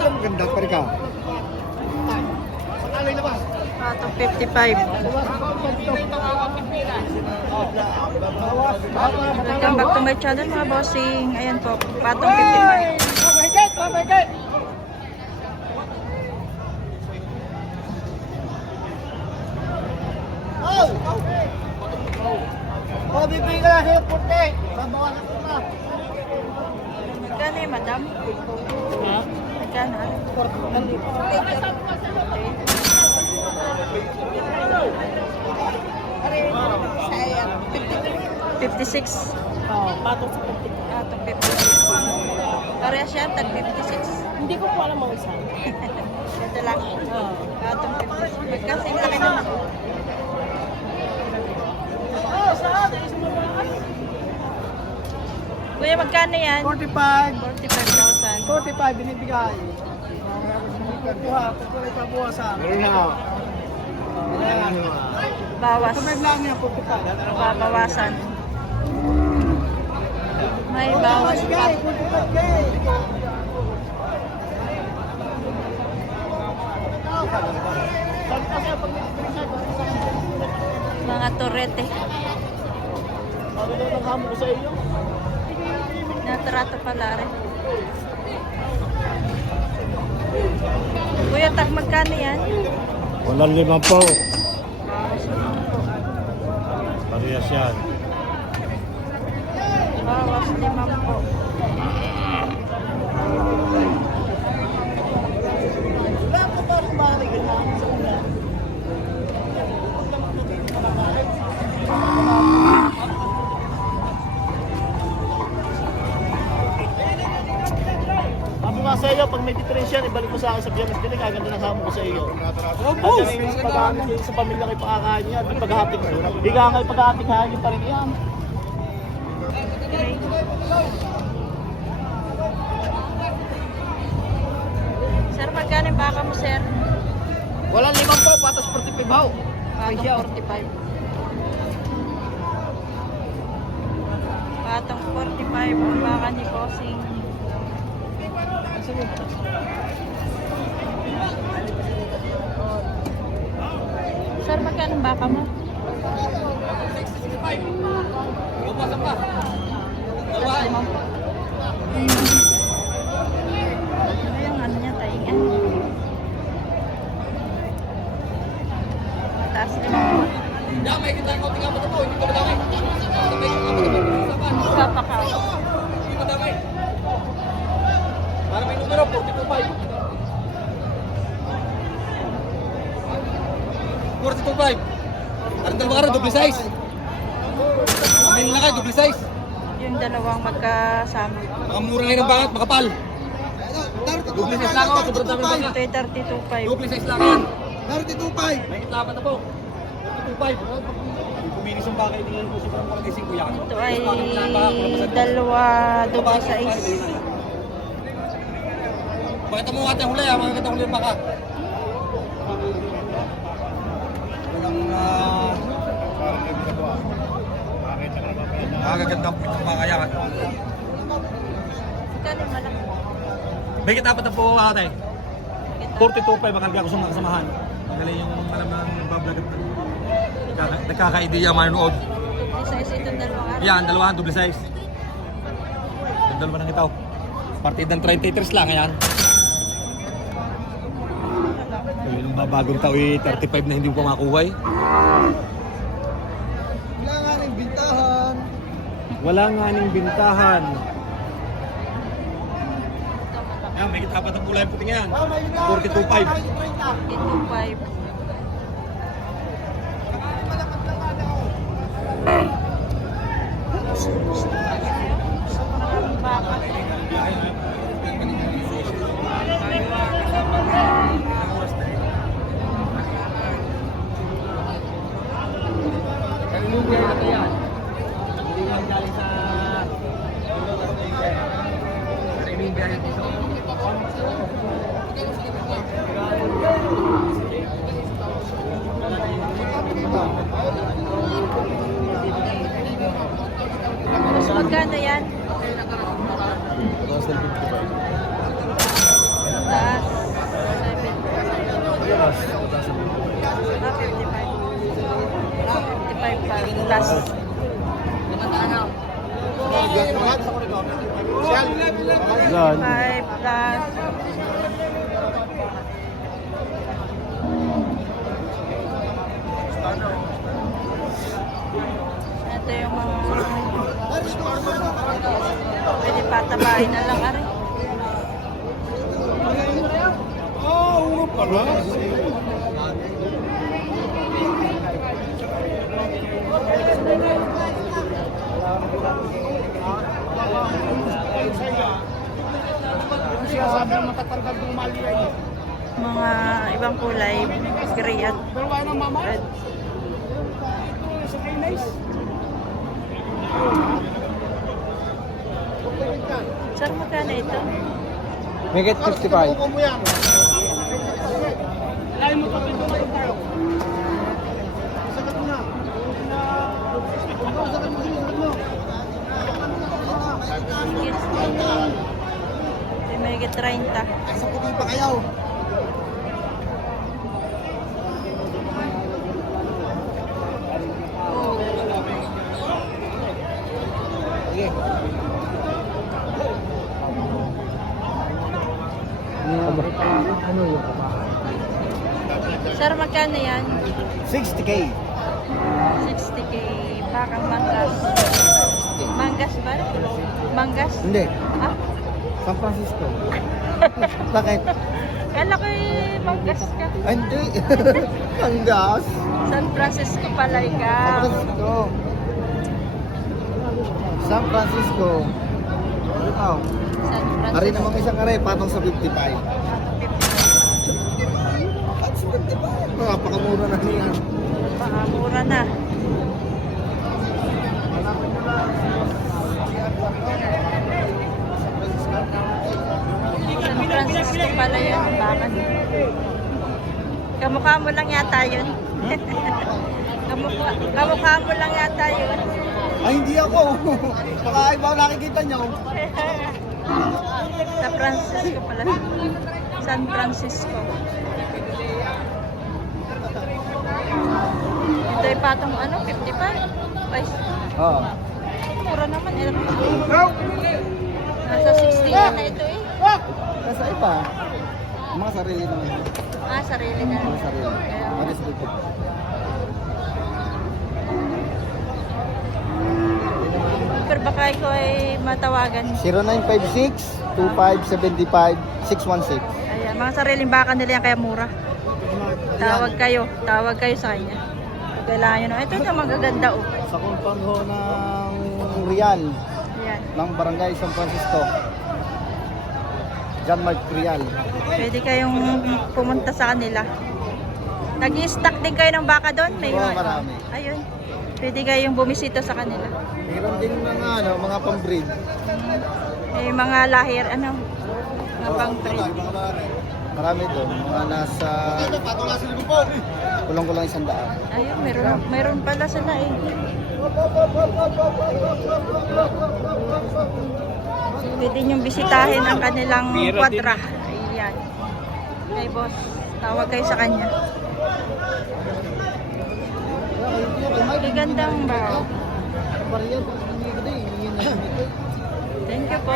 Maganda pa rin ka. Patong 55. Welcome back to my channel mga bossing. Ayan po, patong 55. Oh, bibigyan ka lang sa'yo puti. Babawasan ko na. Magkano eh, madam? Ha? Magkano? 56. Oo, patong sa 50. Patong 56. Parehas yan, tag 56. Hindi ko po alam ang isa. Ito lang. Patong 56. Magkasing laki naman. Kuya, magkano yan? 45. 45,000. 45 binibigay. Kukuha, kukuha ipabuwasan. Meron na. Ayan. Bawas. Kamay lang niya, 45. Babawasan. May bawas pa. Mga torete. Natrato pala rin. Kuya, tag magkano yan? 105 po. Bawas naman po. Parehas yan. Bawas 5 po. Sabi nga sa iyo, pag may diferensya, ibalik mo sa akin sa Biyanes din, kaganda ng hamo ko sa iyo. Opo. Kasi yung pag-aamit kayo sa pamilya kayo pakakain niya, at pag-ahating, di ka nga pag-ahating hangin pa rin yan. Sir, magkano yung baka mo, sir? Walang 5 po, patas 45 ho. Patong 45. Patong 45 ang baka ni Bossing. Sir, magkano ang baka mo? Limang po. Ano yung ano niya, taingan? Mataas 5 po. Damay kita ko tingnan mo to, hindi ko damay. Kapakaw. Hindi ko damay. Para may numero 425. 425. Ang dalawa ka rin, double size. Amin lang kayo, double size. Yung dalawang magkasama. Makamura ngayon ng bangat, makapal. Double size lang ako, sobrang dami ba niya? Ito yung 32.5. Double size lang yan. 32.5. May kitlapan na po. 32.5. Kuminis ang bagay, tingnan po siya parang gising ko yan. Ito ay dalawa double size. Pakita mo nga huli, mga katang huli baka. Magagandang baka yan. Magkano yung malaki? May kitapat na po ate. 42.5 ang karga ko sa mga kasamahan. Magaling yung alam na nagbablog at nagkaka-idea manonood. Double size itong dalawang araw. Yan, dalawahan, double size. Dalawa ng itaw. Partidang 33 lang, yan. Yung babagong tao 35 na hindi ko makuha eh. Wala nga ning bintahan. Wala nga ning bintahan. Yan, may kitapat ang kulay puting yan. 42.5. 32.5. Baka. Magkano yan? Plus 7. Yes. 55 pa. Plus. Yan. 5 plus. Ito yung mga pwede patabahin na lang, ari. Mga ibang kulay, gray at red. Sir, magkano ito? Make it 55. Ito may 30. Ano yung Sir, magkano yan? 60K. 60K. Bakang manggas. Manggas ba? Manggas? Hindi. Ah? San Francisco. Bakit? Kala ko manggas ka. Ay, hindi. Panggas. San Francisco pala San ikaw. Francisco. San Francisco. Ikaw. San Ari Francisco. namang isang are, patong sa 55. At sa 55. Napakamura na niya. Mura na. San Francisco pala yun. Bakit? Kamukha mo lang yata yun. Kamukha mo lang yata yun. Ay, hindi ako. Baka iba nakikita niyo. Sa Francisco pala. San Francisco. Ito ay patong ano, 55. Ay, Oo. mura naman. Nasa 60 na ito eh. Nasa iba. Mga sarili naman. Ah, sarili na. Mga sarili. Ano sa likod? Pero baka ko ay matawagan. 0956-2575-616. Ayan, mga sariling baka nila yan kaya mura. Tawag kayo sa kanya. Kailangan nyo na. Ito na magaganda oh. Sa compound ho ng Real, Ayan. ng Barangay San Francisco. John Mark Real. Pwede kayong pumunta sa kanila. Nag-i-stock din kayo ng baka doon? May Oo, marami. Ayun. Pwede kayong bumisita sa kanila. Meron din mga pang-breed. May mga lahir, ano? Mga pang-breed. Marami doon. Mga nasa kulang-kulang 100. Ayun, meron pala sila eh. Pwede niyong bisitahin ang kanilang kwadra. Ayan. Hey boss, tawag kayo sa kanya. Gagandang ba? Thank you po.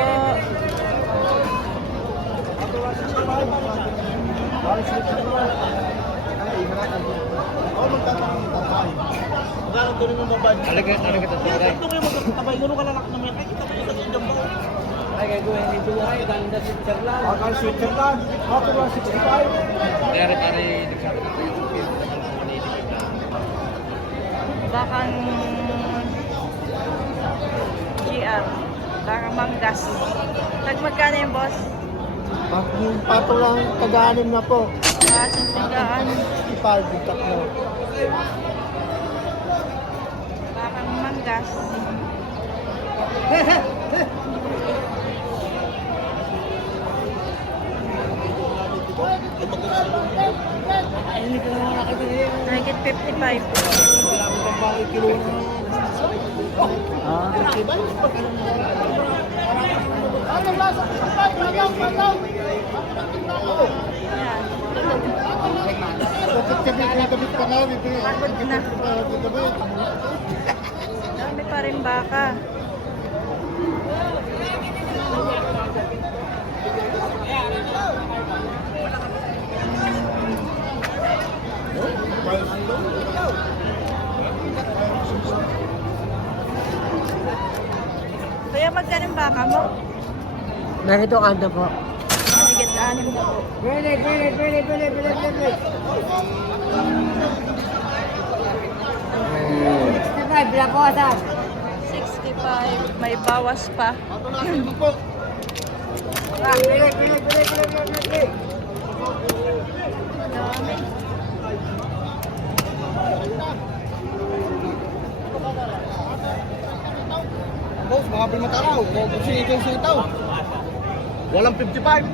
Bakang GR. Bakang manggas. Magkano yung boss? Pato lang kagaanim na po. Sintigaan. 65 yung tatlo. Bakang manggas. Nagit 55. Yan. Dami pa rin baka. Kaya magkano yung baka mo? Narito kanta po. Higit 6 na po. Blakotan. 65. May bawas pa. Dami. Boss, baka primataraw. Kung sitaw. Walang 55.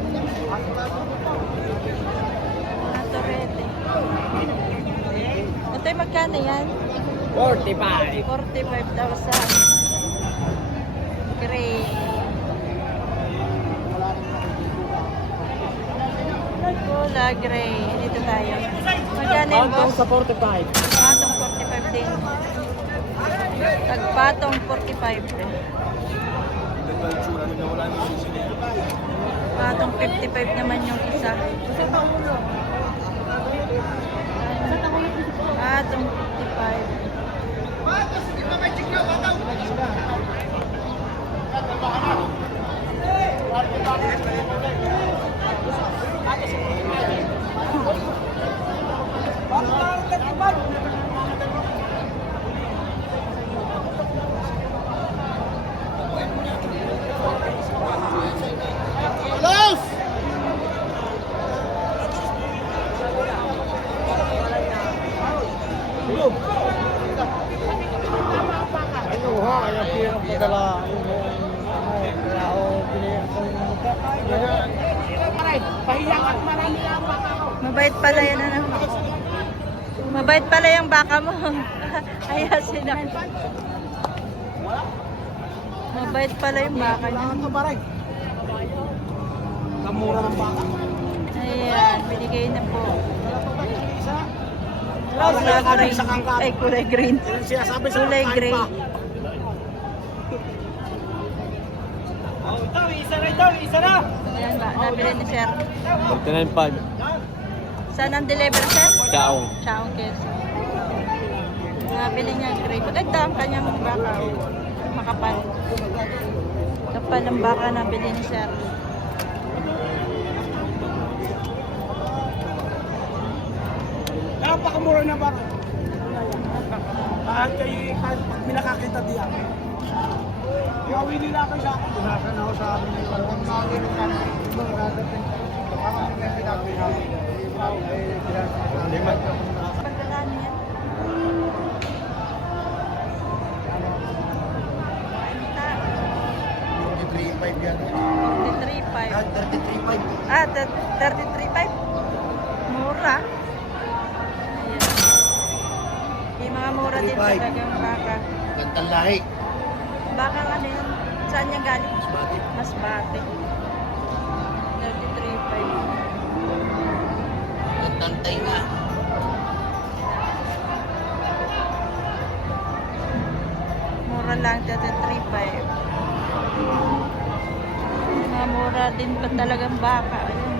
Naturete. Ito yung magkano yan? 45. 45,000. Great. Nagpula, gray. Dito tayo. Magkano yung boss? Sa 45. Patong 45 din. Tagpatong 45 din. Patong 55 naman yung isa. Patong 55. Alas! Ano ha? Kaya pirang padala. Kaya ako pinayang kong Mabait pala yan, ano? Mabait pala yung baka mo. Ayasin na. Mabait pala yung baka niya. Kamura ng baka. Ayan, binigay na po. Kulay Kulay sa green. kangkang. Ay, kulay green. Sinasabi sa Kulay kain gray. pa. Ayan ba, nabili ni Sir. 49.5. Saan ang deliver, Sir? Chaong. Chaong Quezon. Nabili niya gray. Maganda ang kanyang baka. Makapal. Kapal ang baka nabili ni Sir. Napakamura na baka. Kahit pag may nakakita diyan. Gawin nila ako sa akin. Nasa na ako sa amin. Kung nakakita ka ng ibang radating. Baka may pinagawin namin. Pagkakano yan? Ta- 33.5 yan. 33.5. 33.5. Ah, 33.5? Mura. Ayan. May mga mura din 35. talagang baka. Gandang lahi. Baka ano yan? Saan niya galing? Masbate. Masbate. 33.5. Gandang tainga. Mura lang, 33.5. Mga mura din pa talagang baka. Ayun.